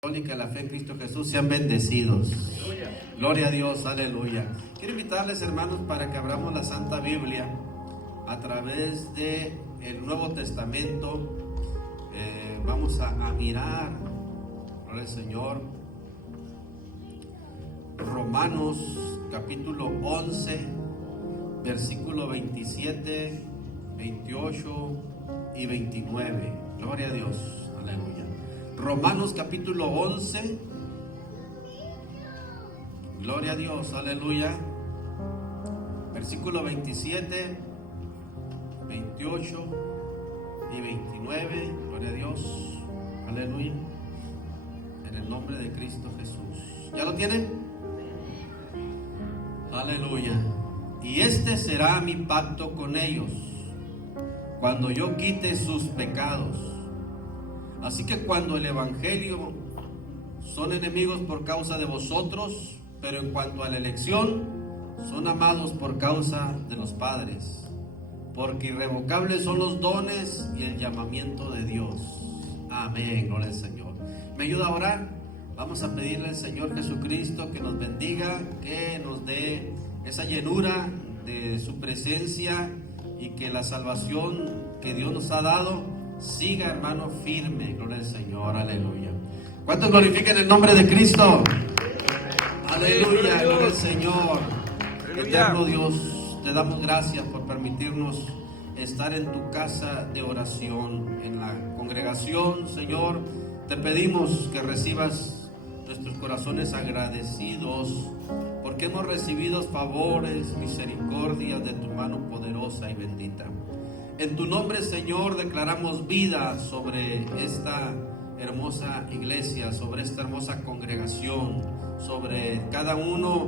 Católica, la fe en Cristo Jesús, sean bendecidos. Gloria a Dios, aleluya. Quiero invitarles, hermanos, para que abramos la Santa Biblia a través de el Nuevo Testamento. Vamos a mirar, gloria al Señor, Romanos capítulo 11, versículo 27, 28 y 29. Gloria a Dios, aleluya. Romanos capítulo 11, gloria a Dios, aleluya, versículo 27, 28 y 29, gloria a Dios, aleluya, en el nombre de Cristo Jesús. ¿Ya lo tienen? Aleluya. Y este será mi pacto con ellos, cuando yo quite sus pecados. Así que cuando el evangelio son enemigos por causa de vosotros, pero en cuanto a la elección, son amados por causa de los padres, porque irrevocables son los dones y el llamamiento de Dios. Amén, gloria al Señor. ¿Me ayuda a orar? Vamos a pedirle al Señor Jesucristo que nos bendiga, que nos dé esa llenura de su presencia y que la salvación que Dios nos ha dado siga, hermano, firme. Gloria al Señor, aleluya. ¿Cuántos glorifican el nombre de Cristo? Aleluya, gloria al Señor. Eterno Dios, te damos gracias por permitirnos estar en tu casa de oración, en la congregación. Señor, te pedimos que recibas nuestros corazones agradecidos, porque hemos recibido favores, misericordias de tu mano poderosa y bendita. En tu nombre, Señor, declaramos vida sobre esta hermosa iglesia, sobre esta hermosa congregación, sobre cada uno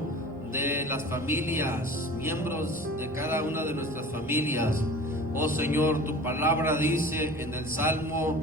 de las familias, miembros de cada una de nuestras familias. Oh Señor, tu palabra dice en el Salmo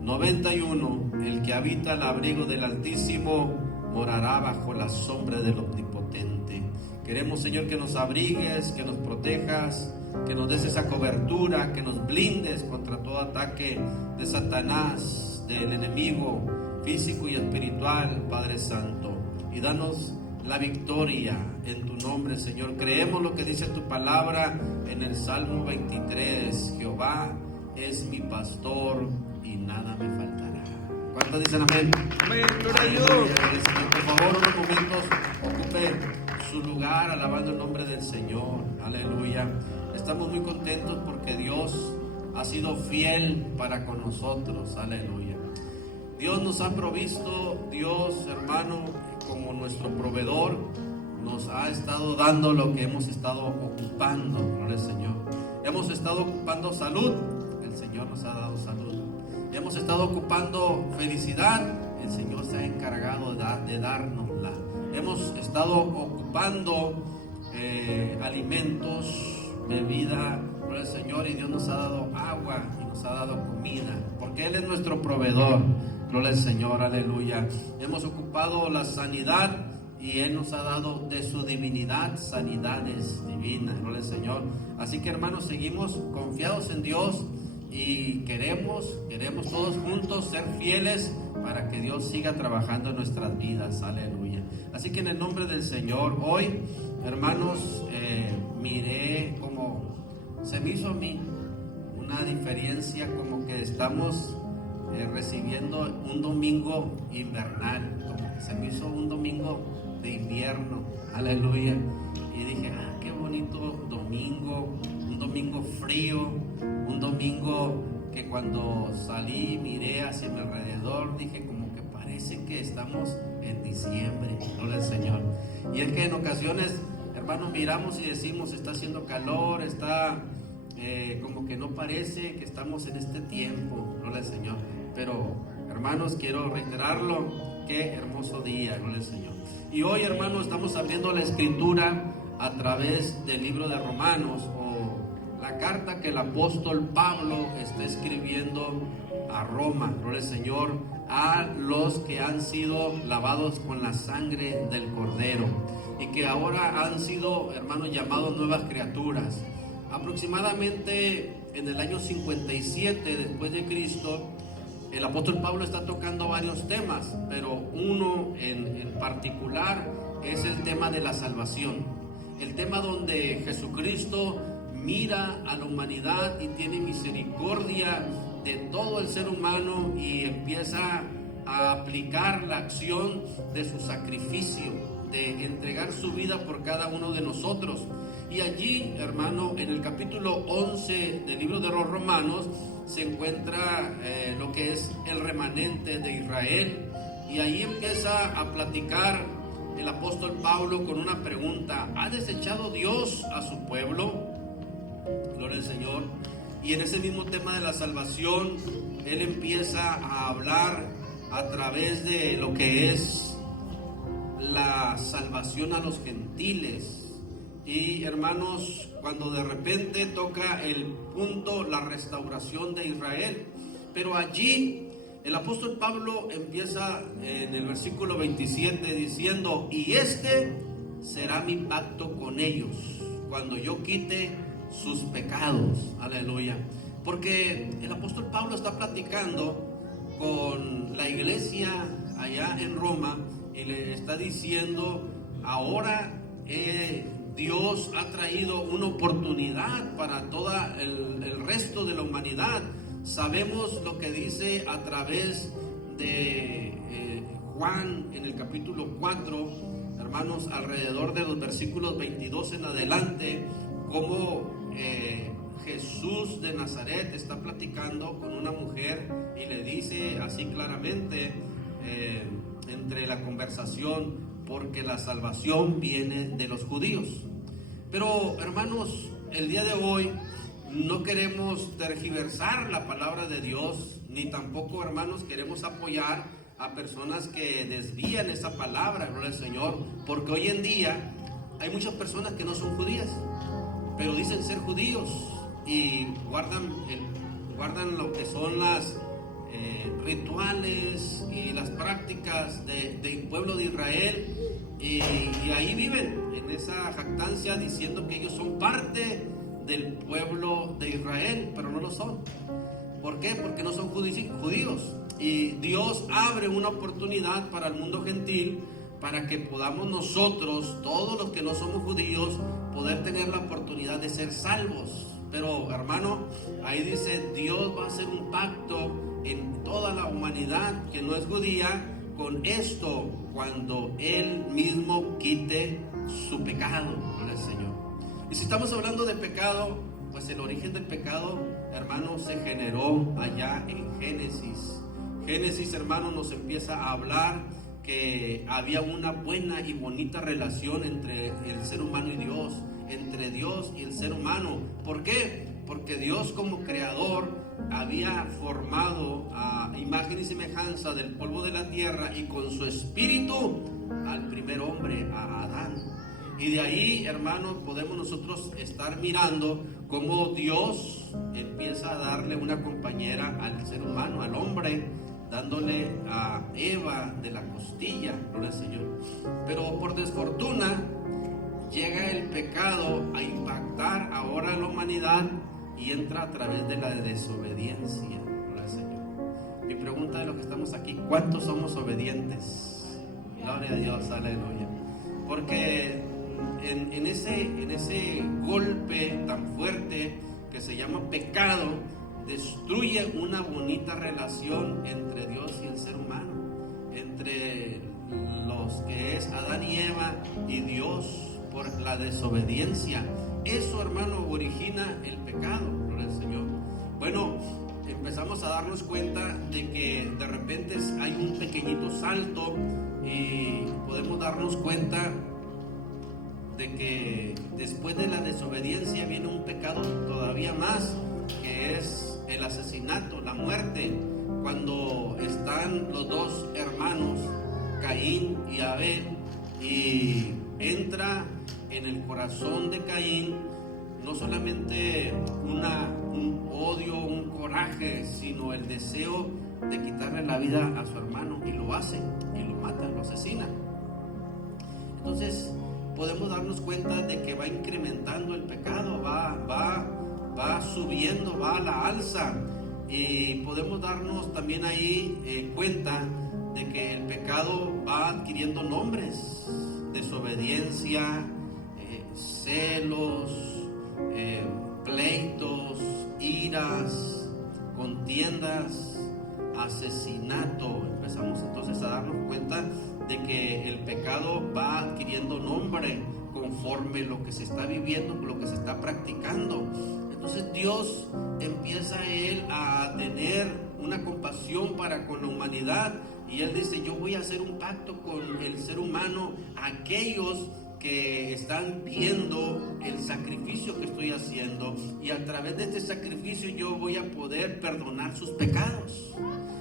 91, el que habita al abrigo del Altísimo morará bajo la sombra del Omnipotente. Queremos, Señor, que nos abrigues, que nos protejas, que nos des esa cobertura, que nos blindes contra todo ataque de Satanás, del enemigo físico y espiritual, Padre Santo. Y danos la victoria en tu nombre, Señor. Creemos lo que dice tu palabra en el Salmo 23. Jehová es mi pastor y nada me faltará. ¿Cuántos dicen amén? Amén, gloria a Dios. Por favor, unos momentos, ocupe su lugar alabando el nombre del Señor. Aleluya. Estamos muy contentos porque Dios ha sido fiel para con nosotros. Aleluya. Dios nos ha provisto, Dios, hermano, como nuestro proveedor, nos ha estado dando lo que hemos estado ocupando. Gloria al Señor. Hemos estado ocupando salud, el Señor nos ha dado salud. Hemos estado ocupando felicidad, el Señor se ha encargado de dárnosla. Hemos estado ocupando alimentos, bebida, gloria al Señor, y Dios nos ha dado agua y nos ha dado comida, porque Él es nuestro proveedor. Gloria al Señor, aleluya. Hemos ocupado la sanidad y Él nos ha dado de su divinidad sanidades divinas. Gloria al Señor. Así que, hermanos, seguimos confiados en Dios y queremos todos juntos ser fieles para que Dios siga trabajando en nuestras vidas. Aleluya. Así que en el nombre del Señor, hoy, hermanos, miré como se me hizo a mí una diferencia, como que estamos recibiendo un domingo invernal, como que se me hizo un domingo de invierno. Aleluya. Y dije, qué bonito domingo, un domingo frío, un domingo que cuando salí miré hacia mi alrededor, dije como que parece que estamos en diciembre. Gloria al Señor. Y es que en ocasiones, hermanos, miramos y decimos, está haciendo calor, está como que no parece que estamos en este tiempo. Gloria al Señor. Pero, hermanos, quiero reiterarlo, qué hermoso día. Gloria al Señor. Y hoy, hermanos, estamos abriendo la escritura a través del libro de Romanos, o la carta que el apóstol Pablo está escribiendo a Roma. Gloria al Señor. A los que han sido lavados con la sangre del Cordero y que ahora han sido, hermanos, llamados nuevas criaturas. Aproximadamente en el año 57 después de Cristo, el apóstol Pablo está tocando varios temas, pero uno en particular es el tema de la salvación. El tema donde Jesucristo mira a la humanidad y tiene misericordia de todo el ser humano y empieza a aplicar la acción de su sacrificio, de entregar su vida por cada uno de nosotros. Y allí, hermano, en el capítulo 11 del libro de los Romanos se encuentra lo que es el remanente de Israel, y ahí empieza a platicar el apóstol Pablo con una pregunta: ¿ha desechado Dios a su pueblo? Gloria al Señor. Y en ese mismo tema de la salvación, él empieza a hablar a través de lo que es la salvación a los gentiles. Y hermanos, cuando de repente toca el punto, la restauración de Israel, pero allí el apóstol Pablo empieza en el versículo 27 diciendo: y este será mi pacto con ellos cuando yo quite sus pecados. Aleluya. Porque el apóstol Pablo está platicando con la iglesia allá en Roma y le está diciendo: ahora Dios ha traído una oportunidad para todo el resto de la humanidad. Sabemos lo que dice a través de Juan en el capítulo 4, hermanos, alrededor de los versículos 22 en adelante, cómo Jesús de Nazaret está platicando con una mujer y le dice así claramente entre la conversación: porque la salvación viene de los judíos. Pero hermanos, el día de hoy no queremos tergiversar la palabra de Dios, ni tampoco, hermanos, queremos apoyar a personas que desvían esa palabra, gloria al Señor, porque hoy en día hay muchas personas que no son judías, pero dicen ser judíos y guardan lo que son las rituales y las prácticas del pueblo de Israel, y ahí viven en esa jactancia diciendo que ellos son parte del pueblo de Israel, pero no lo son. ¿Por qué? Porque no son judíos, y Dios abre una oportunidad para el mundo gentil para que podamos nosotros, todos los que no somos judíos, poder tener la oportunidad de ser salvos. Pero hermano, ahí dice: Dios va a hacer un pacto en toda la humanidad que no es judía con esto, cuando Él mismo quite su pecado. Gloria al Señor. Y si estamos hablando de pecado, pues el origen del pecado, hermano, se generó allá en Génesis. Génesis, hermano, nos empieza a hablar que había una buena y bonita relación entre el ser humano y Dios, entre Dios y el ser humano. ¿Por qué? Porque Dios, como creador, había formado a imagen y semejanza del polvo de la tierra, y con su espíritu al primer hombre, a Adán. Y de ahí, hermanos, podemos nosotros estar mirando cómo Dios empieza a darle una compañera al ser humano, al hombre, dándole a Eva de la costilla, gloria al Señor. Pero por desfortuna llega el pecado a impactar ahora a la humanidad y entra a través de la desobediencia, gloria al Señor. Mi pregunta de los que estamos aquí: ¿cuántos somos obedientes? Gloria a Dios, aleluya. Porque en ese golpe tan fuerte que se llama pecado, destruye una bonita relación entre Dios y el ser humano, entre los que es Adán y Eva y Dios, por la desobediencia. Eso, hermano, origina el pecado, gloria al Señor. Bueno, empezamos a darnos cuenta de que de repente hay un pequeñito salto y podemos darnos cuenta de que después de la desobediencia viene un pecado todavía más, que es el asesinato, la muerte. Cuando están los dos hermanos, Caín y Abel, y entra en el corazón de Caín no solamente un odio, un coraje, sino el deseo de quitarle la vida a su hermano, y lo hace, y lo mata, lo asesina. Entonces podemos darnos cuenta de que va incrementando el pecado, va subiendo, va a la alza. Y podemos darnos también ahí cuenta de que el pecado va adquiriendo nombres: desobediencia, celos, pleitos, iras, contiendas, asesinato. Empezamos entonces a darnos cuenta de que el pecado va adquiriendo nombre conforme lo que se está viviendo, lo que se está practicando. Entonces Dios empieza Él a tener una compasión para con la humanidad, y Él dice: yo voy a hacer un pacto con el ser humano, aquellos que están viendo el sacrificio que estoy haciendo, y a través de este sacrificio yo voy a poder perdonar sus pecados.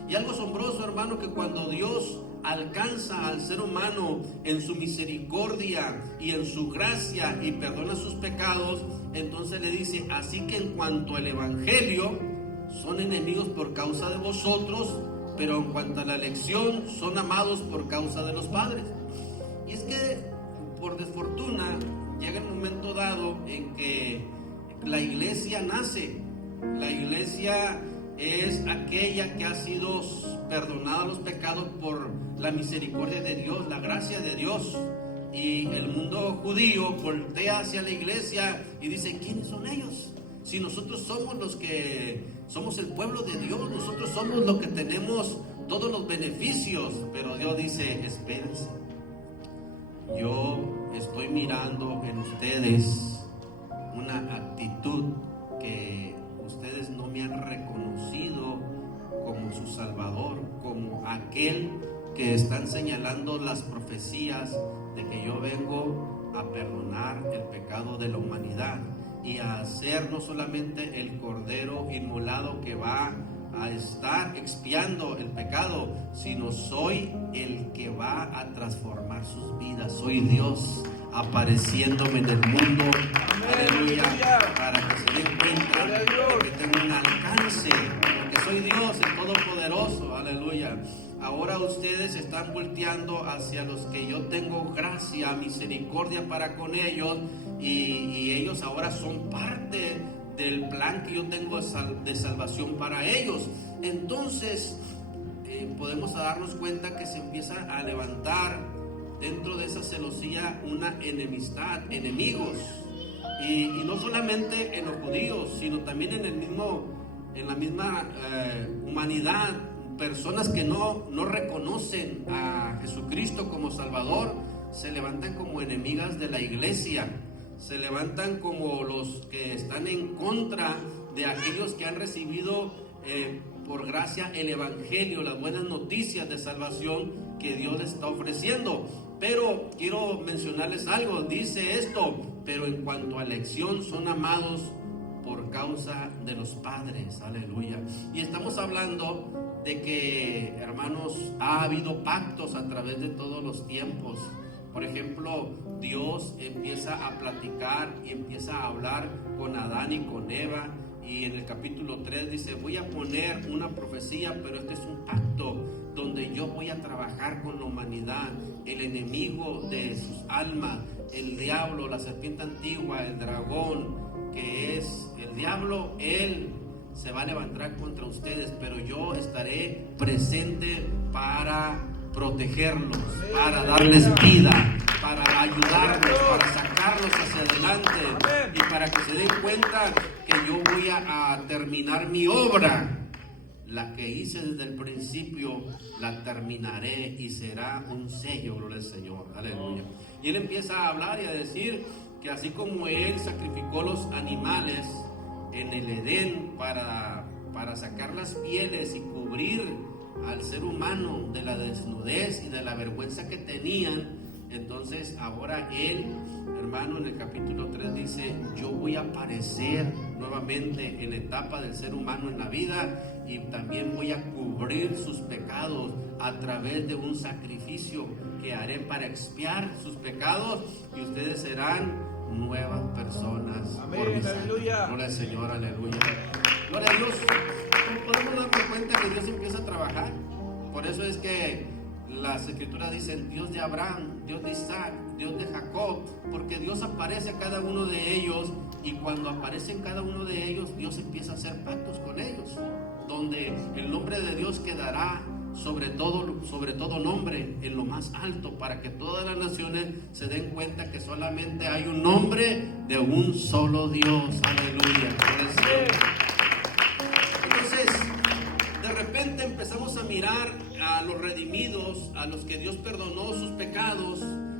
Y algo asombroso, hermano, que cuando Dios alcanza al ser humano en su misericordia y en su gracia y perdona sus pecados, entonces le dice: así que en cuanto al evangelio, son enemigos por causa de vosotros, pero en cuanto a la elección, son amados por causa de los padres. Y es que, por desfortuna, llega el momento dado en que la iglesia nace. La iglesia es aquella que ha sido perdonada los pecados por la misericordia de Dios, la gracia de Dios. Y el mundo judío voltea hacia la iglesia y dice: ¿quiénes son ellos? Si nosotros somos los que somos el pueblo de Dios, nosotros somos los que tenemos todos los beneficios. Pero Dios dice: espérense, yo estoy mirando en ustedes una actitud que ustedes no me han reconocido como su Salvador, como aquel que están señalando las profecías de que yo vengo a perdonar el pecado de la humanidad y a hacer no solamente el cordero inmolado que va a estar expiando el pecado, sino soy el que va a transformar sus vidas. Soy Dios apareciéndome en el mundo. Aleluya. Para que se den cuenta de que tengo un alcance, porque soy Dios, el Todopoderoso. Aleluya. Ahora ustedes están volteando hacia los que yo tengo gracia, misericordia para con ellos, y ellos ahora son parte del plan que yo tengo de salvación para ellos. Entonces podemos darnos cuenta que se empieza a levantar dentro de esa celosía una enemistad, enemigos, y no solamente en los judíos, sino también en la misma humanidad. Personas que no reconocen a Jesucristo como Salvador se levantan como enemigas de la iglesia, se levantan como los que están en contra de aquellos que han recibido por gracia el evangelio, las buenas noticias de salvación que Dios les está ofreciendo. Pero quiero mencionarles algo: dice esto: pero en cuanto a elección, son amados por causa de los padres. Aleluya. Y estamos hablando de que, hermanos, ha habido pactos a través de todos los tiempos. Por ejemplo, Dios empieza a platicar y empieza a hablar con Adán y con Eva, y en el capítulo 3 dice: voy a poner una profecía, pero este es un pacto donde yo voy a trabajar con la humanidad. El enemigo de sus almas, el diablo, la serpiente antigua, el dragón, que es el diablo, él se va a levantar contra ustedes, pero yo estaré presente para protegerlos, para darles vida, para ayudarlos, para sacarlos hacia adelante, y para que se den cuenta que yo voy a terminar mi obra. La que hice desde el principio, la terminaré, y será un sello, gloria al Señor. Aleluya. Y él empieza a hablar y a decir que así como él sacrificó los animales en el Edén para sacar las pieles y cubrir al ser humano de la desnudez y de la vergüenza que tenían, entonces ahora él, hermano, en el capítulo 3 dice: yo voy a aparecer nuevamente en la etapa del ser humano en la vida, y también voy a cubrir sus pecados a través de un sacrificio que haré para expiar sus pecados, y ustedes serán nuevas personas. Amén, aleluya. Gloria al Señor, aleluya. Gloria a Dios. Podemos darnos cuenta que Dios empieza a trabajar. Por eso es que las escrituras dicen: Dios de Abraham, Dios de Isaac, Dios de Jacob, porque Dios aparece a cada uno de ellos, y cuando aparece en cada uno de ellos, Dios empieza a hacer pactos con ellos. donde el nombre de Dios quedará sobre todo nombre en lo más alto, para que todas las naciones se den cuenta que solamente hay un nombre de un solo Dios. Aleluya. Entonces, de repente empezamos a mirar a los redimidos, a los que Dios perdonó sus pecados,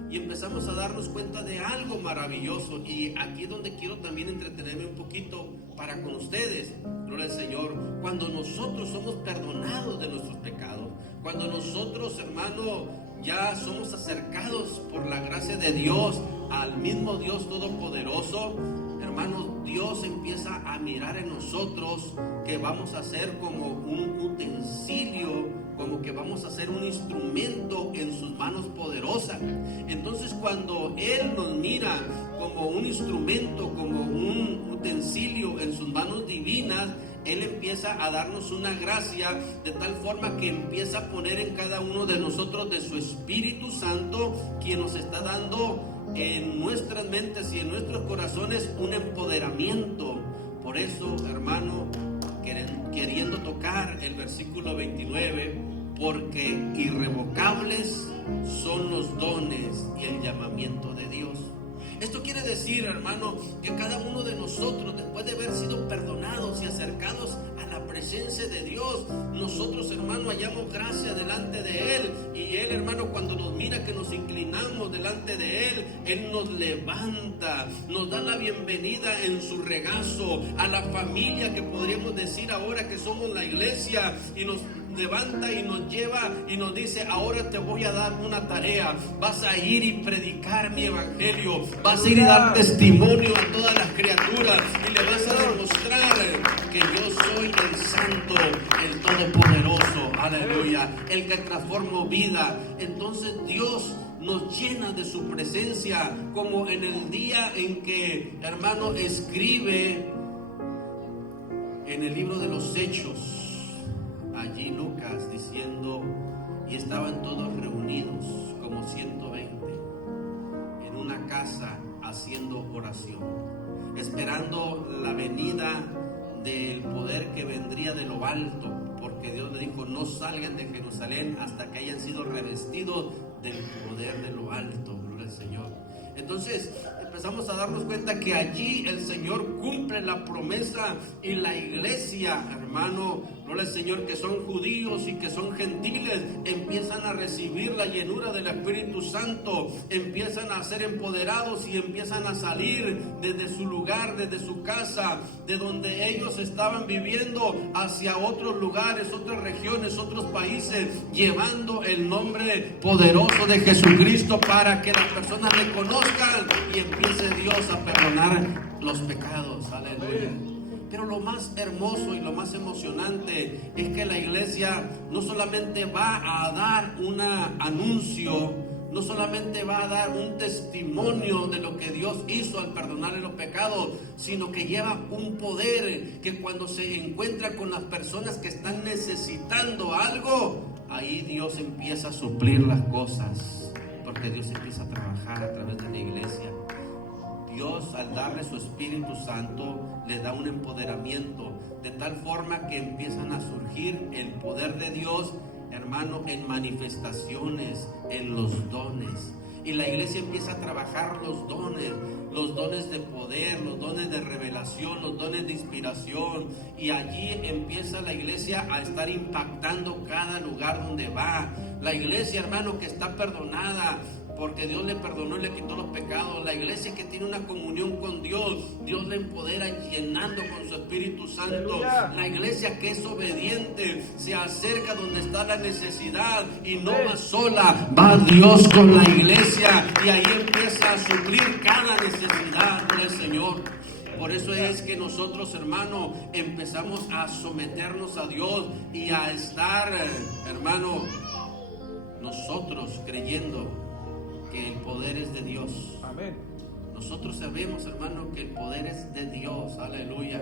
y empezamos a darnos cuenta de algo maravilloso. Y aquí es donde quiero también entretenerme un poquito para con ustedes. Gloria al Señor. Cuando nosotros somos perdonados de nuestros pecados, cuando nosotros, hermano, ya somos acercados por la gracia de Dios al mismo Dios Todopoderoso, hermanos, Dios empieza a mirar en nosotros que vamos a ser como un utensilio, como que vamos a ser un instrumento en sus manos poderosas. Entonces, cuando Él nos mira como un instrumento, como un utensilio en sus manos divinas, Él empieza a darnos una gracia de tal forma que empieza a poner en cada uno de nosotros de su Espíritu Santo, quien nos está dando en nuestras mentes y en nuestros corazones un empoderamiento. Por eso, hermano, queriendo tocar el versículo 29, porque irrevocables son los dones y el llamamiento de Dios. Esto quiere decir, hermano, que cada uno de nosotros, después de haber sido perdonados y acercados a la presencia de Dios, nosotros, hermano, hallamos gracia delante de Él. Y Él, hermano, cuando nos mira que nos inclinamos delante de Él, Él nos levanta, nos da la bienvenida en su regazo a la familia que podríamos decir ahora que somos la iglesia, y nos levanta y nos lleva y nos dice: ahora te voy a dar una tarea, vas a ir y predicar mi evangelio, vas a ir y dar testimonio a todas las criaturas, y le vas a demostrar que yo soy el Santo, el Todopoderoso, aleluya, el que transformó vida. Entonces Dios nos llena de su presencia, como en el día en que, hermano, escribe en el libro de los Hechos, allí Lucas, diciendo: y estaban todos reunidos como 120 en una casa haciendo oración, esperando la venida del poder que vendría de lo alto, porque Dios le dijo: no salgan de Jerusalén hasta que hayan sido revestidos del poder de lo alto. Gloria al Señor. Entonces empezamos a darnos cuenta que allí el Señor cumple la promesa, y la iglesia, hermano, gloria al Señor, que son judíos y que son gentiles, empiezan a recibir la llenura del Espíritu Santo, empiezan a ser empoderados y empiezan a salir desde su lugar, desde su casa, de donde ellos estaban viviendo, hacia otros lugares, otras regiones, otros países, llevando el nombre poderoso de Jesucristo para que las personas le conozcan y empiece Dios a perdonar los pecados. Aleluya. Pero lo más hermoso y lo más emocionante es que la iglesia no solamente va a dar un anuncio, no solamente va a dar un testimonio de lo que Dios hizo al perdonarle los pecados, sino que lleva un poder que cuando se encuentra con las personas que están necesitando algo, ahí Dios empieza a suplir las cosas, porque Dios empieza a trabajar a través de la iglesia. Dios, al darle su Espíritu Santo, le da un empoderamiento de tal forma que empiezan a surgir el poder de Dios, hermano, en manifestaciones, en los dones. Y la iglesia empieza a trabajar los dones de poder, los dones de revelación, los dones de inspiración. Y allí empieza la iglesia a estar impactando cada lugar donde va. La iglesia, hermano, que está perdonada, porque Dios le perdonó y le quitó los pecados. La iglesia que tiene una comunión con Dios, Dios le empodera llenando con su Espíritu Santo. La iglesia que es obediente, se acerca donde está la necesidad y no va sola, va Dios con la iglesia, y ahí empieza a suplir cada necesidad del Señor. Por eso es que nosotros, hermano, empezamos a someternos a Dios y a estar, hermano, nosotros creyendo que el poder es de Dios. Amén. Nosotros sabemos, hermano, que el poder es de Dios, aleluya.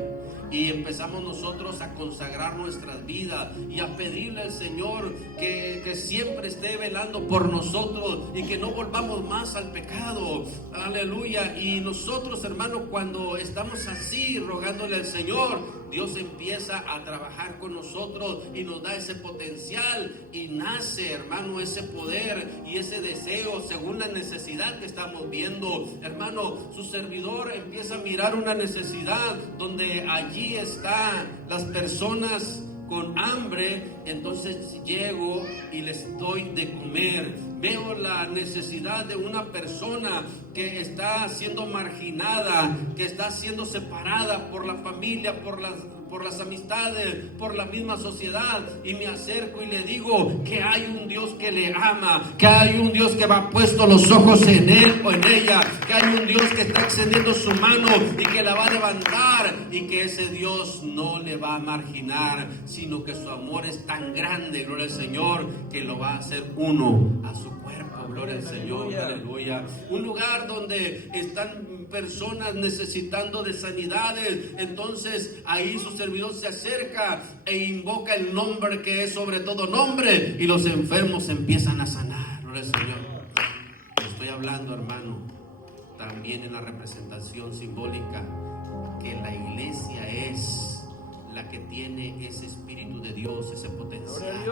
Y empezamos nosotros a consagrar nuestras vidas y a pedirle al Señor que siempre esté velando por nosotros y que no volvamos más al pecado, aleluya. Y nosotros, hermano, cuando estamos así rogándole al Señor, Dios empieza a trabajar con nosotros y nos da ese potencial y nace, hermano, ese poder y ese deseo según la necesidad que estamos viendo. Hermano, su servidor empieza a mirar una necesidad donde allí están las personas con hambre, entonces llego y les doy de comer. Veo la necesidad de una persona que está siendo marginada, que está siendo separada por la familia, por las amistades, por la misma sociedad, y me acerco y le digo que hay un Dios que le ama, que hay un Dios que va puesto los ojos en él o en ella, que hay un Dios que está extendiendo su mano y que la va a levantar, y que ese Dios no le va a marginar, sino que su amor es tan grande, gloria al Señor, que lo va a hacer uno a su cuerpo, gloria al Señor, aleluya. Un lugar donde están personas necesitando de sanidades, entonces ahí su servidor se acerca e invoca el nombre que es sobre todo nombre, y los enfermos empiezan a sanar, gloria al Señor. Estoy hablando, hermano, también en la representación simbólica, que la iglesia es la que tiene ese Espíritu de Dios, ese potencial.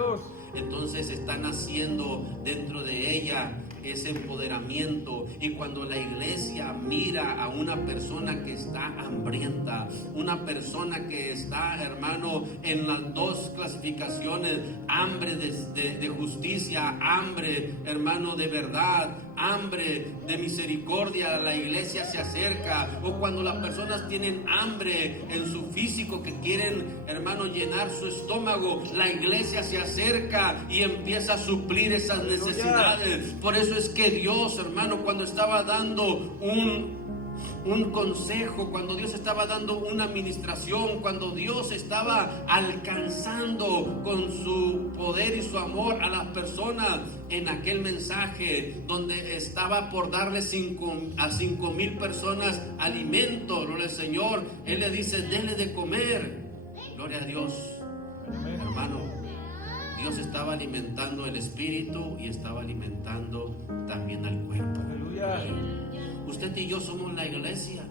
Entonces están haciendo dentro de ella ese empoderamiento, y cuando la iglesia mira a una persona que está hambrienta, una persona que está, hermano, en las dos clasificaciones, hambre de justicia, hambre, hermano, de verdad, hambre de misericordia, la iglesia se acerca. O cuando las personas tienen hambre en su físico, que quieren, hermano, llenar su estómago, la iglesia se acerca y empieza a suplir esas necesidades. Por eso es que Dios, hermano, cuando estaba dando un consejo, cuando Dios estaba dando una administración, cuando Dios estaba alcanzando con su poder y su amor a las personas, en aquel mensaje donde estaba por darle a 5,000 personas alimento, gloria al Señor, Él le dice: denle de comer, gloria a Dios. Hermano, Dios estaba alimentando el espíritu y estaba alimentando también al cuerpo. Aleluya. Usted y yo somos la iglesia,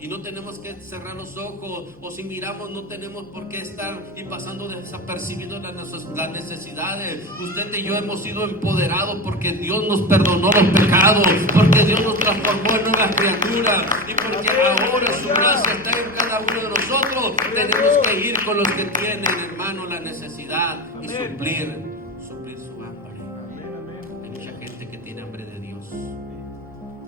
y no tenemos que cerrar los ojos, o si miramos no tenemos por qué estar y pasando desapercibidos las necesidades. Usted y yo hemos sido empoderados porque Dios nos perdonó los pecados, porque Dios nos transformó en nuevas criaturas, y porque ahora su gracia está en cada uno de nosotros. Tenemos que ir con los que tienen, hermano, la necesidad y suplir su hambre. Hay mucha gente que tiene hambre de Dios.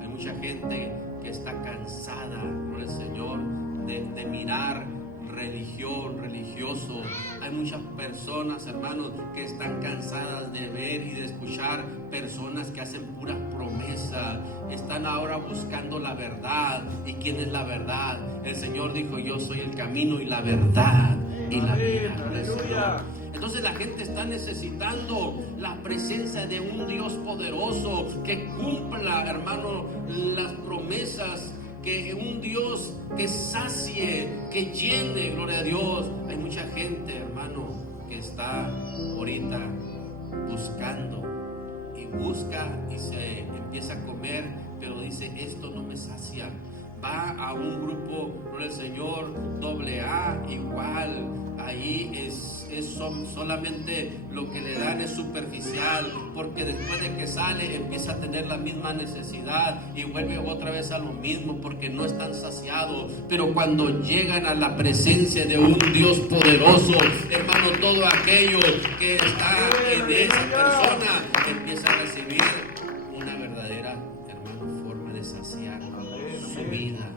Hay mucha gente que está cansada, gloria al Señor, de mirar religión, religioso. Hay muchas personas, hermanos, que están cansadas de ver y de escuchar personas que hacen puras promesas. Están ahora buscando la verdad. ¿Y quién es la verdad? El Señor dijo: yo soy el camino y la verdad y la vida. Aleluya. Entonces la gente está necesitando la presencia de un Dios poderoso que cumpla, hermano, las promesas, que un Dios que sacie, que llene, gloria a Dios. Hay mucha gente, hermano, que está ahorita buscando y busca y se empieza a comer, pero dice: esto no me sacia. Va a un grupo, gloria al Señor, AA, igual. Ahí solamente lo que le dan es superficial, porque después de que sale empieza a tener la misma necesidad y vuelve otra vez a lo mismo, porque no están saciados. Pero cuando llegan a la presencia de un Dios poderoso, hermano, todo aquello que está en esa persona empieza a recibir una verdadera, hermano, forma de saciar su vida.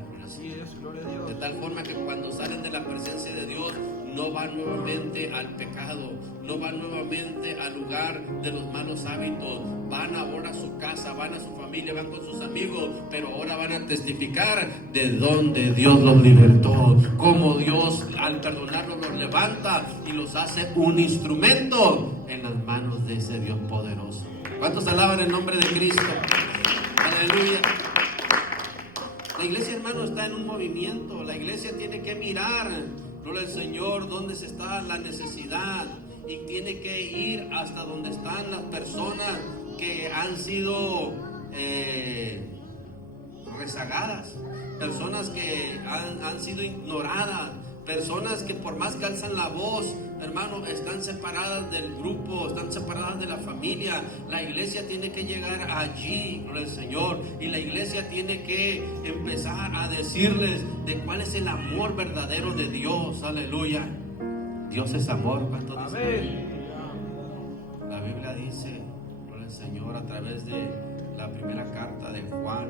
De tal forma que cuando salen de la presencia de Dios, no van nuevamente al pecado, no van nuevamente al lugar de los malos hábitos. Van ahora a su casa, van a su familia, van con sus amigos, pero ahora van a testificar de dónde Dios los libertó, cómo Dios al perdonarlos los levanta y los hace un instrumento en las manos de ese Dios poderoso. ¿Cuántos alaban el nombre de Cristo? Aleluya. La iglesia, hermano, está en un movimiento. La iglesia tiene que mirar, gloria al Señor, dónde se está la necesidad, y tiene que ir hasta donde están las personas que han sido rezagadas, personas que han sido ignoradas, Personas que por más que alzan la voz, hermano, están separadas del grupo, están separadas de la familia. La iglesia tiene que llegar allí, gloria al Señor. Y la iglesia tiene que empezar a decirles de cuál es el amor verdadero de Dios. Aleluya. Dios es amor. ¿Cuánto dice? Amén. La Biblia dice, gloria al Señor, a través de la primera carta de Juan,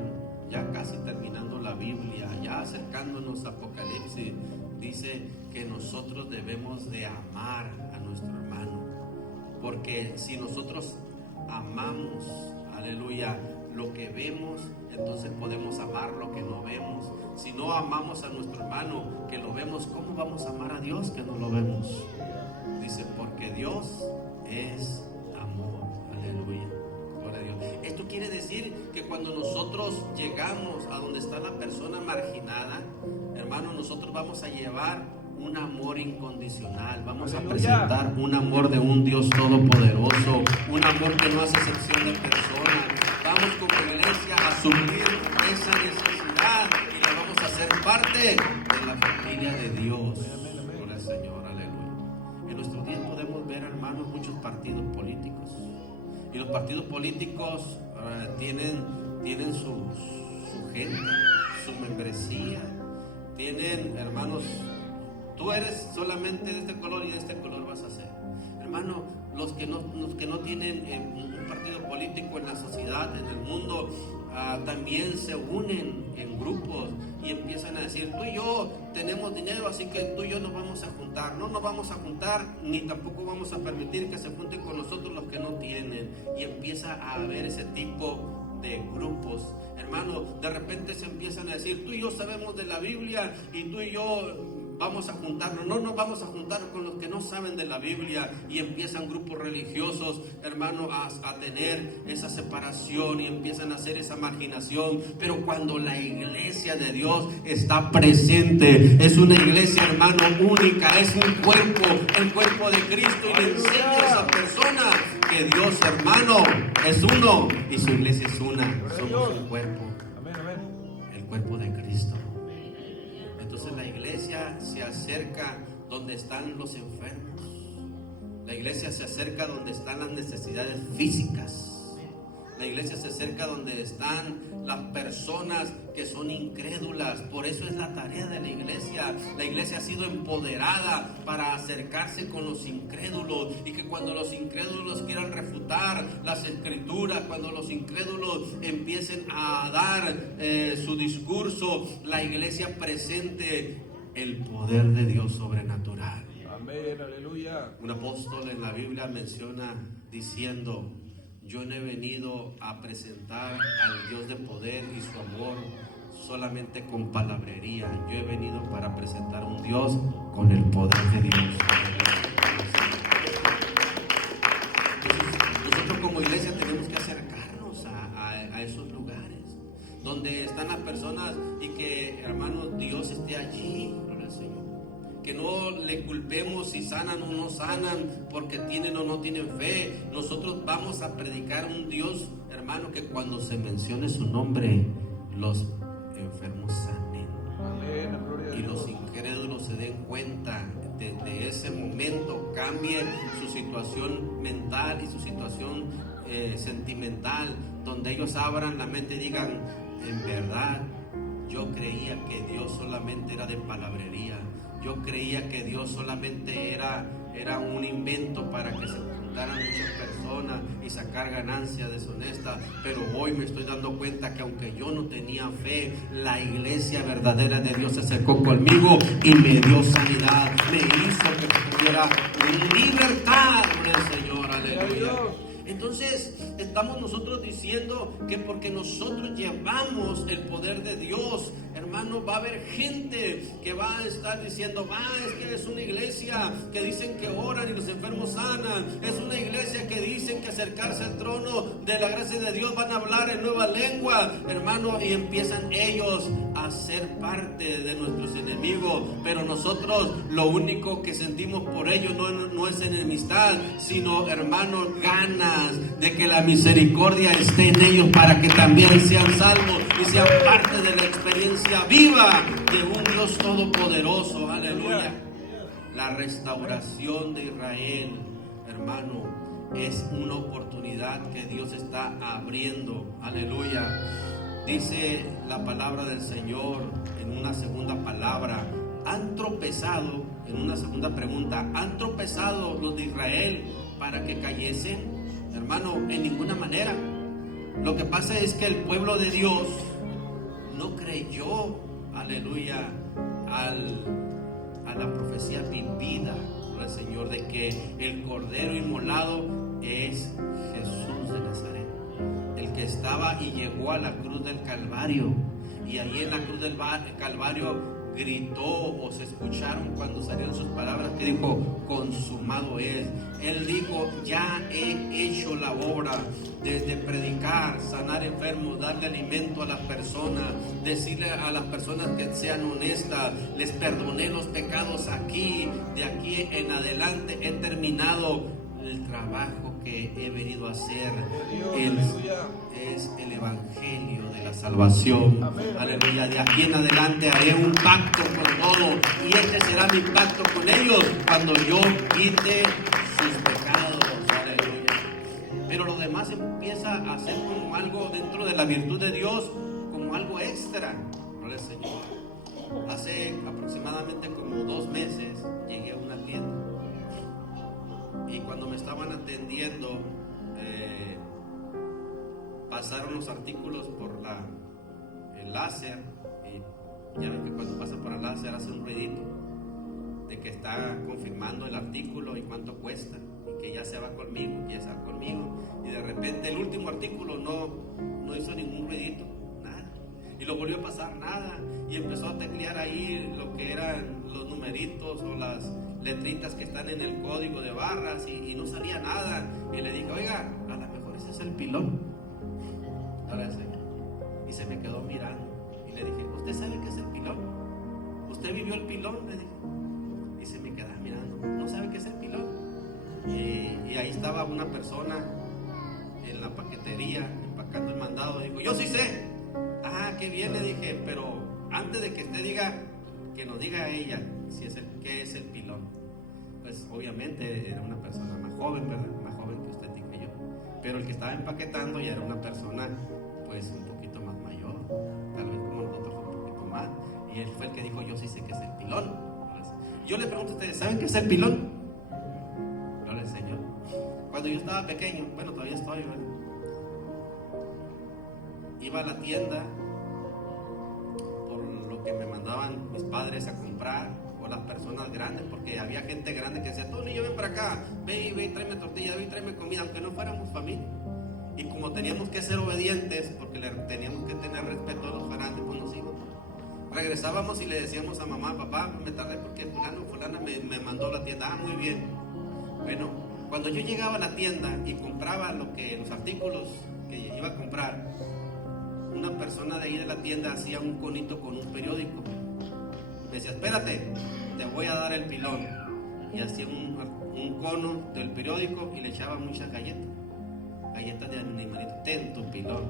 ya casi terminando la Biblia, ya acercándonos a Apocalipsis, dice que nosotros debemos de amar a nuestro hermano, porque si nosotros amamos, aleluya, lo que vemos, entonces podemos amar lo que no vemos. Si no amamos a nuestro hermano que lo vemos, ¿cómo vamos a amar a Dios que no lo vemos? Dice, porque Dios es amor, aleluya. Esto quiere decir que cuando nosotros llegamos a donde está la persona marginada, hermano, nosotros vamos a llevar un amor incondicional, vamos a presentar un amor de un Dios todopoderoso, un amor que no hace excepción de personas. Vamos como iglesia a suplir esa necesidad y la vamos a hacer parte de la familia de Dios. Gloria al Señor, aleluya. En nuestro día podemos ver, hermanos, muchos partidos políticos. Y los partidos políticos tienen su gente, su membresía. Tienen, hermanos, tú eres solamente de este color y de este color vas a ser. Hermano, los que no tienen un partido político en la sociedad, en el mundo, también se unen en grupos y empiezan a decir, tú y yo tenemos dinero, así que tú y yo nos vamos a juntar. No nos vamos a juntar, ni tampoco vamos a permitir que se junten con nosotros los que no tienen. Y empieza a haber ese tipo de grupos. Hermano, de repente se empiezan a decir, tú y yo sabemos de la Biblia y tú y yo vamos a juntarnos. No nos vamos a juntar con los que no saben de la Biblia. Y empiezan grupos religiosos, hermano, a tener esa separación y empiezan a hacer esa marginación. Pero cuando la iglesia de Dios está presente, es una iglesia, hermano, única, es un cuerpo, el cuerpo de Cristo, y le enseña a esa persona que Dios, hermano, es uno y su iglesia es una. Somos un cuerpo, el cuerpo de Cristo. Entonces la iglesia se acerca donde están los enfermos. La iglesia se acerca donde están las necesidades físicas. La iglesia se acerca donde están las personas que son incrédulas. Por eso es la tarea de la iglesia. La iglesia ha sido empoderada para acercarse con los incrédulos, y que cuando los incrédulos quieran refutar las escrituras, cuando los incrédulos empiecen a dar su discurso, la iglesia presente el poder de Dios sobrenatural. Amén, aleluya. Un apóstol en la Biblia menciona diciendo, yo no he venido a presentar al Dios de poder y su amor solamente con palabrería. Yo he venido para presentar un Dios con el poder de Dios. Entonces, nosotros como iglesia tenemos que acercarnos a esos lugares donde están las personas, y que, hermanos, Dios esté allí. Gloria al Señor. Que no le culpemos si sanan o no sanan, porque tienen o no tienen fe. Nosotros vamos a predicar un Dios, hermano, que cuando se mencione su nombre, los enfermos sanen. Amén, gloria a Y Dios. los incrédulos se den cuenta. Desde ese momento cambie su situación mental y su situación sentimental, donde ellos abran la mente y digan, en verdad, yo creía que Dios solamente era de palabrería. Yo creía que Dios solamente era un invento para que se juntaran muchas personas y sacar ganancias deshonestas. Pero hoy me estoy dando cuenta que aunque yo no tenía fe, la iglesia verdadera de Dios se acercó conmigo y me dio sanidad. Me hizo que tuviera libertad con el Señor. Aleluya. Entonces estamos nosotros diciendo que porque nosotros llevamos el poder de Dios, hermano, va a haber gente que va a estar diciendo, es que es una iglesia que dicen que oran y los enfermos sanan, es una iglesia que dicen que acercarse al trono de la gracia de Dios van a hablar en nueva lengua, hermano, y empiezan ellos a ser parte de nuestros enemigos. Pero nosotros lo único que sentimos por ellos no es enemistad, sino, hermano, ganas. ganas de que la misericordia esté en ellos para que también sean salvos y sean parte de la experiencia viva de un Dios todopoderoso. Aleluya. La restauración de Israel, hermano, es una oportunidad que Dios está abriendo. Aleluya. Dice la palabra del Señor en una segunda palabra: han tropezado, en una segunda pregunta, ¿han tropezado los de Israel para que cayesen? Hermano, en ninguna manera. Lo que pasa es que el pueblo de Dios no creyó, aleluya, a la profecía vivida del Señor de que el Cordero inmolado es Jesús de Nazaret, el que estaba y llegó a la cruz del Calvario. Y ahí en la cruz del Calvario gritó, o se escucharon cuando salieron sus palabras, que dijo: consumado es. Él dijo: ya he hecho la obra de predicar, sanar enfermos, darle alimento a las personas, decirle a las personas que sean honestas. Les perdoné los pecados aquí, de aquí en adelante he terminado el trabajo que he venido a hacer. Es el evangelio de la salvación. Aleluya. De aquí en adelante haré un pacto con todos, y este será mi pacto con ellos cuando yo quite sus pecados. Aleluya. Pero lo demás empieza a ser como algo dentro de la virtud de Dios, como algo extra. Gloria al Señor. Hace aproximadamente como 2 meses llegué a una tienda, y cuando me estaban atendiendo, pasaron los artículos por el láser, y ya ven que cuando pasa por el láser hace un ruidito de que está confirmando el artículo y cuánto cuesta, y que ya se va conmigo, que ya se va conmigo, y de repente el último artículo no hizo ningún ruidito, nada, y lo volvió a pasar, nada, y empezó a teclear ahí lo que eran los numeritos o las letritas que están en el código de barras, y no salía nada. Y le dije: oiga, a lo mejor ese es el pilón. Y se me quedó mirando, y le dije: ¿usted sabe qué es el pilón? ¿Usted vivió el pilón? Le dije. Y se me quedaba mirando: ¿no sabe qué es el pilón? Y ahí estaba una persona en la paquetería empacando el mandado. Dijo: yo sí sé. Ah, qué bien, le dije, pero antes de que usted diga, que nos diga a ella qué es el pilón. Pues obviamente era una persona más joven, ¿verdad? Más joven que usted y que yo. Pero el que estaba empaquetando ya era una persona pues un poquito más mayor, tal vez como nosotros un poquito más. Y él fue el que dijo: yo sí sé qué es el pilón. Yo le pregunto a ustedes: ¿saben qué es el pilón? Gloria al Señor. Cuando yo estaba pequeño, bueno, todavía estoy, ¿verdad? Iba a la tienda por lo que me mandaban mis padres a comprar, o las personas grandes, porque había gente grande que decía: tú niño, ven para acá, ve y tráeme tortillas, ve y tráeme comida, aunque no fuéramos familia. Y como teníamos que ser obedientes, porque teníamos que tener respeto a los grandes, pues nos íbamos. Regresábamos y le decíamos a mamá: papá, me tardé porque fulana me mandó a la tienda. Ah, muy bien. Bueno, cuando yo llegaba a la tienda y compraba los artículos que iba a comprar, una persona de ahí de la tienda hacía un conito con un periódico. Me decía: espérate, te voy a dar el pilón. Y hacía un cono del periódico y le echaba muchas galletas de animalito. Ten tu pilón.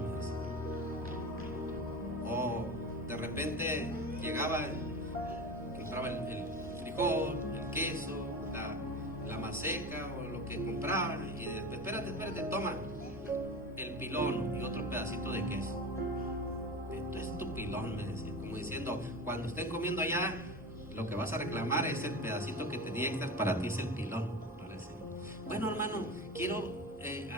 O de repente llegaba, compraba el frijol, el queso, la maseca o lo que compraba, y después: espérate, toma el pilón y otro pedacito de queso. Esto es tu pilón, me decía, como diciendo: cuando estén comiendo allá, lo que vas a reclamar es el pedacito que te di extra, para ti es el pilón. Bueno, hermano, quiero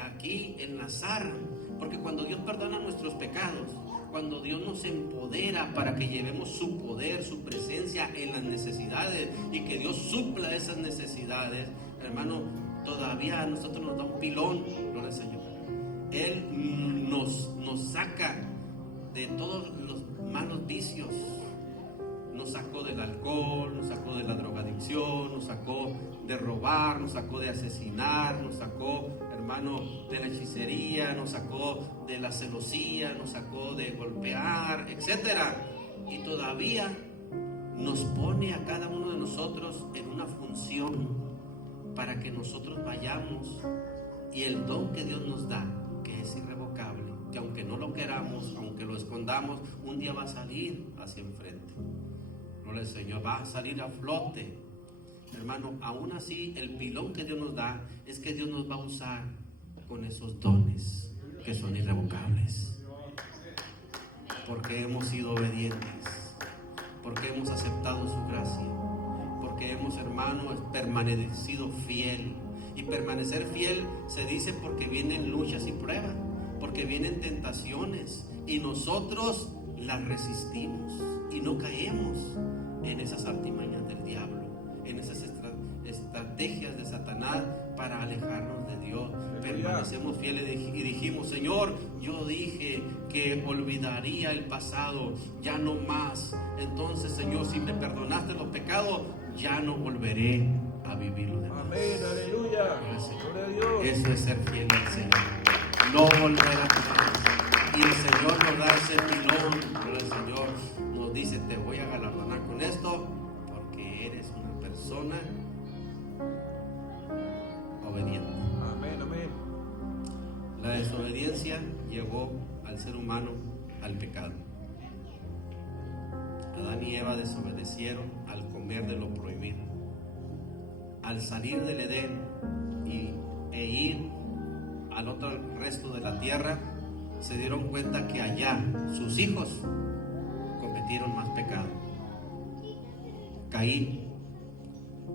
aquí enlazar, porque cuando Dios perdona nuestros pecados, cuando Dios nos empodera para que llevemos su poder, su presencia en las necesidades, y que Dios supla esas necesidades, hermano, todavía a nosotros nos da un pilón, gloria al Señor. Él nos saca de todos los malos vicios. Nos sacó del alcohol, nos sacó de la drogadicción, nos sacó de robar, nos sacó de asesinar, nos sacó, hermano, de la hechicería, nos sacó de la celosía, nos sacó de golpear, etcétera. Y todavía nos pone a cada uno de nosotros en una función para que nosotros vayamos Y el don que Dios nos da, que es irrevocable, que aunque no lo queramos, aunque lo escondamos, un día va a salir hacia enfrente. Gloria al Señor, va a salir a flote. Hermano, aún así, el pilón que Dios nos da es que Dios nos va a usar con esos dones que son irrevocables. Porque hemos sido obedientes, porque hemos aceptado su gracia, porque hemos, hermano, permanecido fiel. Y permanecer fiel se dice porque vienen luchas y pruebas, porque vienen tentaciones y nosotros las resistimos y no caemos en esas artimañas del diablo, en esas estrategias de Satanás para alejarnos de Dios. Permanecemos fieles y dijimos: Señor, yo dije que olvidaría el pasado, ya no más. Entonces, Señor, si me perdonaste los pecados, ya no volveré a vivir los demás. Amén, aleluya. Gloria a Dios. Eso es ser fiel al Señor, no volver atrás. Y el Señor nos da ese pilón. El Señor nos dice: te voy a galardonar con esto porque eres una persona obediente. Amén, amén. La desobediencia llevó al ser humano al pecado. Adán y Eva desobedecieron al comer de lo prohibido. Al salir del Edén e ir al otro resto de la tierra, se dieron cuenta que allá sus hijos cometieron más pecado. Caín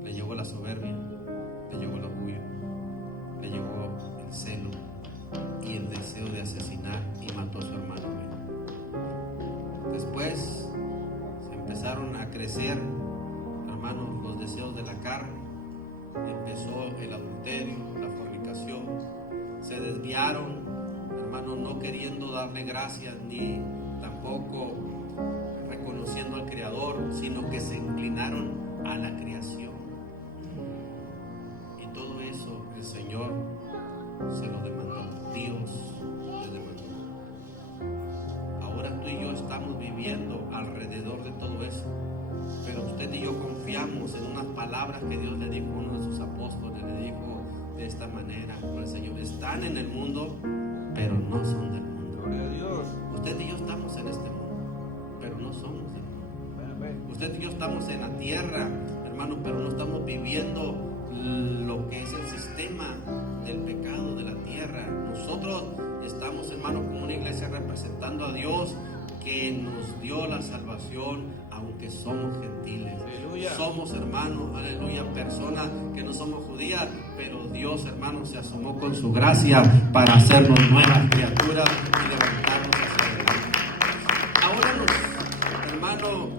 le llegó la soberbia, le llegó el orgullo, le llegó el celo y el deseo de asesinar, y mató a su hermano. Después se empezaron a crecer, hermanos, los deseos de la carne. Empezó el adulterio, la fornicación. Se desviaron, hermanos, no queriendo darle gracias ni tampoco reconociendo al Creador, sino que se inclinaron a la creación. Y todo eso el Señor se lo demandó. Dios le demandó. Ahora tú y yo estamos viviendo alrededor de todo eso. Pero usted y yo confiamos en unas palabras que Dios le dijo a uno de sus apóstoles. Le dijo de esta manera: el Señor, están en el mundo, pero no son del mundo. Gloria a Dios. Usted y yo estamos en este mundo, pero no somos del mundo. Amén. Usted y yo estamos en la tierra, hermano, pero no estamos viviendo lo que es el sistema del pecado de la tierra. Nosotros estamos, hermano, como una iglesia representando a Dios, que nos dio la salvación, aunque somos gentiles. Aleluya. Somos, hermanos, aleluya, personas que no somos judías, pero Dios, hermanos, se asomó con su gracia para hacernos nuevas criaturas y levantarnos hacia adelante. Ahora hermano,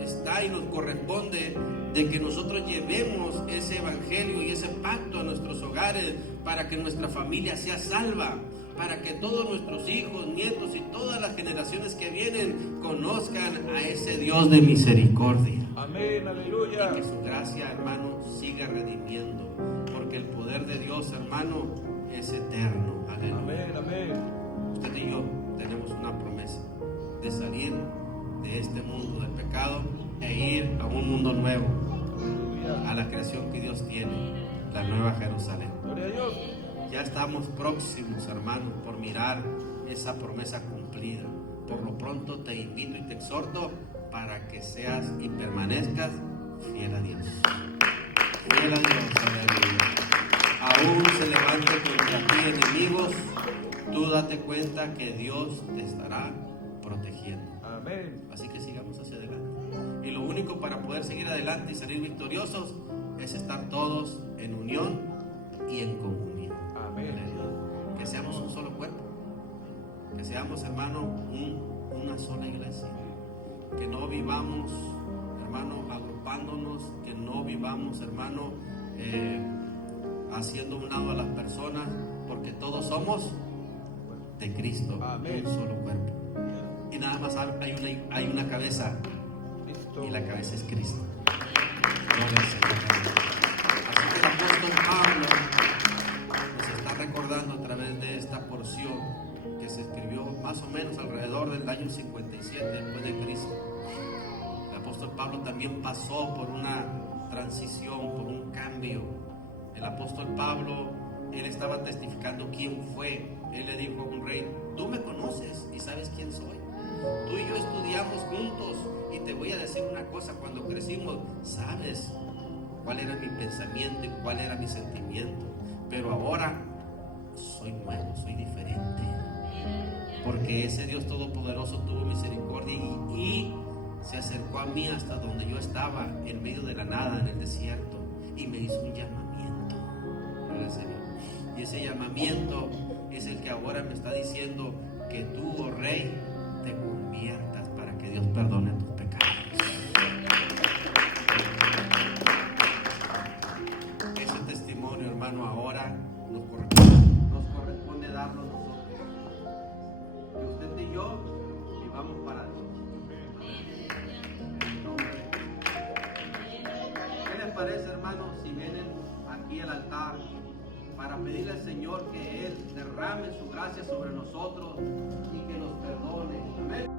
está y nos corresponde de que nosotros llevemos ese evangelio y ese pacto a nuestros hogares para que nuestra familia sea salva, para que todos nuestros hijos, nietos y todas las generaciones que vienen conozcan a ese Dios de misericordia. Amén, aleluya. Y que su gracia, hermano, siga redimiendo, porque el poder de Dios, hermano, es eterno. Aleluya. Amén, amén. Usted y yo tenemos una promesa de salir de este mundo del pecado e ir a un mundo nuevo, Aleluya. a la creación que Dios tiene, la nueva Jerusalén. Gloria a Dios. Ya estamos próximos, hermanos, por mirar esa promesa cumplida. Por lo pronto te invito y te exhorto para que seas y permanezcas fiel a Dios. Fiel a Dios, aleluya. Aún se levante contra ti enemigos, tú date cuenta que Dios te estará protegiendo. Amén. Así que sigamos hacia adelante. Y lo único para poder seguir adelante y salir victoriosos es estar todos en unión y en comunión. Amén. Que seamos un solo cuerpo, que seamos, hermano, una sola iglesia, que no vivamos, hermano, agrupándonos, que no vivamos, hermano, haciendo un lado a las personas, porque todos somos de Cristo. Amén. Un solo cuerpo, y nada más hay una cabeza, Listo. y la cabeza es Cristo. Gloria al Señor. Así que el apóstol Pablo nos está recordando a través de esta porción que se escribió más o menos alrededor del año 57 después de Cristo. El apóstol Pablo también pasó por una transición, por un cambio. El apóstol Pablo él estaba testificando quién fue. Él le dijo a un rey: tú me conoces y sabes quién soy. Tú y yo estudiamos juntos y te voy a decir una cosa: cuando crecimos, sabes cuál era mi pensamiento y cuál era mi sentimiento, pero ahora soy nuevo, soy diferente, porque ese Dios Todopoderoso tuvo misericordia y se acercó a mí hasta donde yo estaba, en medio de la nada, en el desierto, y me hizo un llamamiento. Gloria al Señor. Y ese llamamiento es el que ahora me está diciendo que tú, oh Rey, te conviertas para que Dios perdone tus pecados. Ese testimonio, hermano, ahora nos corresponde darlo nosotros. Que usted y yo vivamos para Dios. ¿Qué les parece, hermanos, si vienen aquí al altar para pedirle al Señor que Él derrame su gracia sobre nosotros y que nos perdone? Amén.